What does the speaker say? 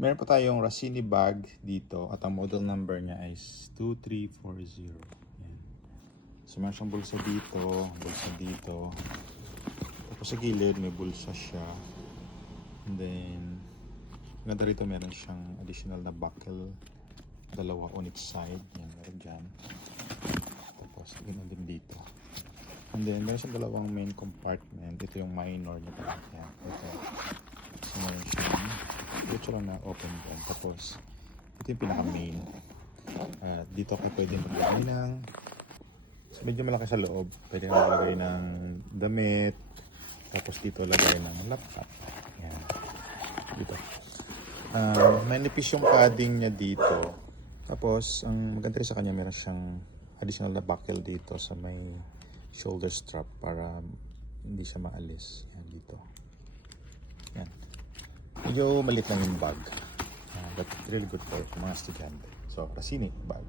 Meron pa tayong Rossini bag dito at ang model number niya is 2340. Yan. So meron siyang bulsa dito. Tapos sa gilid may bulsa siya. And then, ganda rito meron siyang additional na buckle. Dalawa on each side. Yan, meron dyan. Tapos, ganoon din dito. And then, meron siyang dalawang main compartment. Ito yung minor niya pala. Yan, ito. So, meron siyang ito lang na open doon. Tapos, ito yung pinaka-main. Dito ka pwede maglagay ng medyo malaki sa loob. Pwede na maglagay ng damit. Tapos dito lagay ng laptop. Yan. Dito. Manipis yung padding niya dito. Tapos, ang maganda rin sa kanya, meron siyang additional na buckle dito sa may shoulder strap para hindi siya maalis. Yan, dito. Yan. Medyo maliit lang yung bag. But really good for mga estudyante. So, Rossini bag.